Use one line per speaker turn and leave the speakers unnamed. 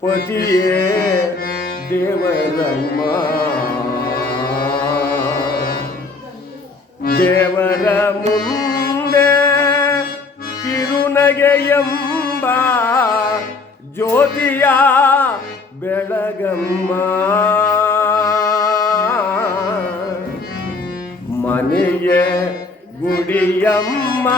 ಪತಿಯೇ ದೇವರಮ್ಮ. ದೇವರ ಮುಂದೆ ಕಿರುನಗೆಯೆಂಬ ಜ್ಯೋತಿಯ ಬೆಳಗಮ್ಮ. ಮನೆಯ ಗುಡಿಯಮ್ಮ.